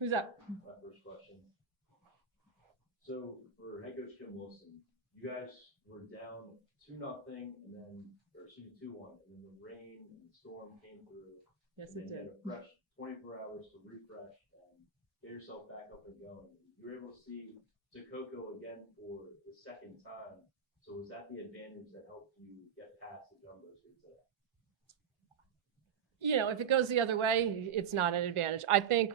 Who's up? My first question. So for head coach Kim Wilson, you guys were down 2-0 and then, or 2-1, and then the rain and the storm came through. Yes, and it then did. You had a fresh 24 hours to refresh and get yourself back up and going. You were able to see Takoko again for the second time. So was that the advantage that helped you get past the Jumbos here today? You know, if it goes the other way, it's not an advantage. I think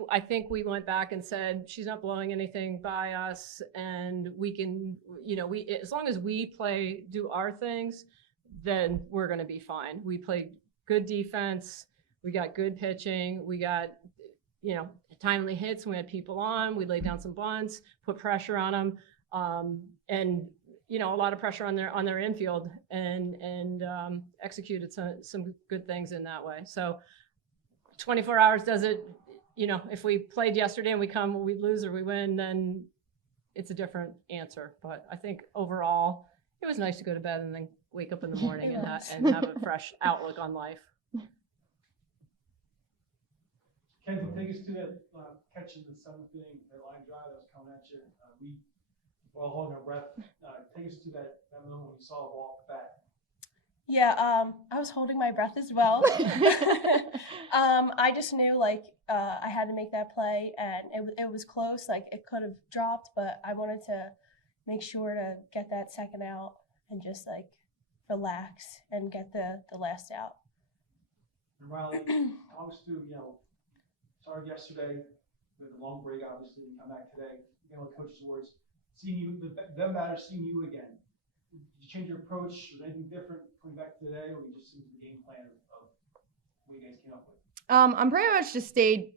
we went back and said she's not blowing anything by us, and we can, you know, as long as we do our things, then we're going to be fine. We played good defense, we got good pitching, we got, you know, timely hits. We had people on. We laid down some bunts, put pressure on them, and you know, a lot of pressure on their infield, and executed some good things in that way. So 24 hours does it, you know, if we played yesterday and we lose or we win, then it's a different answer. But I think overall, it was nice to go to bed and then wake up in the morning and have a fresh outlook on life. Kenton, take us to that catch in the seventh inning, that line drive that was coming at you. While holding our breath, take us to that moment when you saw a ball back. Yeah, I was holding my breath as well. I just knew I had to make that play, and it was close. Like it could have dropped, but I wanted to make sure to get that second out and just like relax and get the last out. And Riley, talk us through, started yesterday with a long break, obviously, and come back today. Again, with coach's words, seeing you, them batters, seeing you again. Did you change your approach? Was anything different coming back to today, or you just seemed the game plan of what you guys came up with? I'm pretty much just stayed,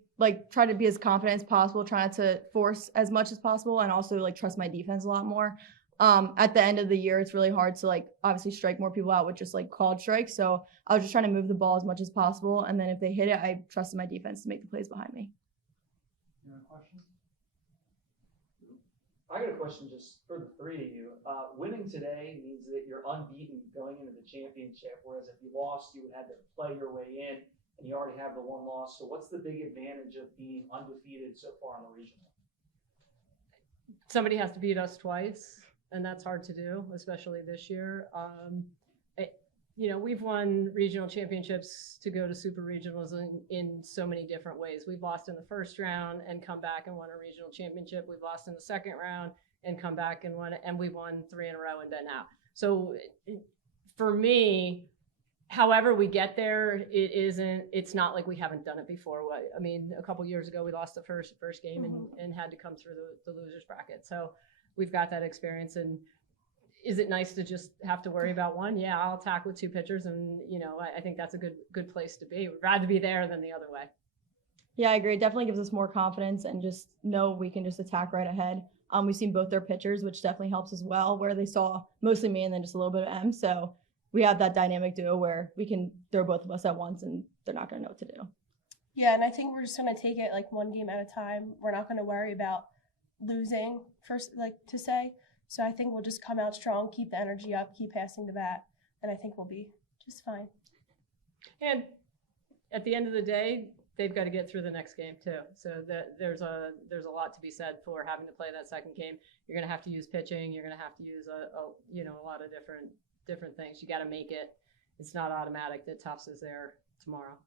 tried to be as confident as possible, trying to force as much as possible, and also trust my defense a lot more. At the end of the year, it's really hard to obviously strike more people out with just called strikes. So I was just trying to move the ball as much as possible, and then if they hit it, I trusted my defense to make the plays behind me. You have a question? I got a question just for the three of you. Winning today means that you're unbeaten going into the championship, whereas if you lost, you would have to play your way in, and you already have the one loss. So what's the big advantage of being undefeated so far in the regional? Somebody has to beat us twice, and that's hard to do, especially this year. We've won regional championships to go to super regionals in so many different ways. We've lost in the first round and come back and won a regional championship. We've lost in the second round and come back and won it, and we've won 3 in a row and done out. So for me, however we get there, it's not like we haven't done it before. I mean, a couple years ago, we lost the first game and had to come through the losers bracket. So we've got that experience. And is it nice to just have to worry about one? Yeah, I'll attack with 2 pitchers, and I think that's a good place to be. We'd rather be there than the other way. Yeah, I agree. It definitely gives us more confidence and just know we can just attack right ahead. We've seen both their pitchers, which definitely helps as well, where they saw mostly me and then just a little bit of M. So we have that dynamic duo where we can throw both of us at once and they're not going to know what to do. Yeah, and I think we're just going to take it one game at a time. We're not going to worry about losing first, to say. So I think we'll just come out strong, keep the energy up, keep passing the bat, and I think we'll be just fine. And at the end of the day, they've got to get through the next game too. So there's a lot to be said for having to play that second game. You're going to have to use pitching. You're going to have to use a lot of different things. You got to make it. It's not automatic that Tufts is there tomorrow.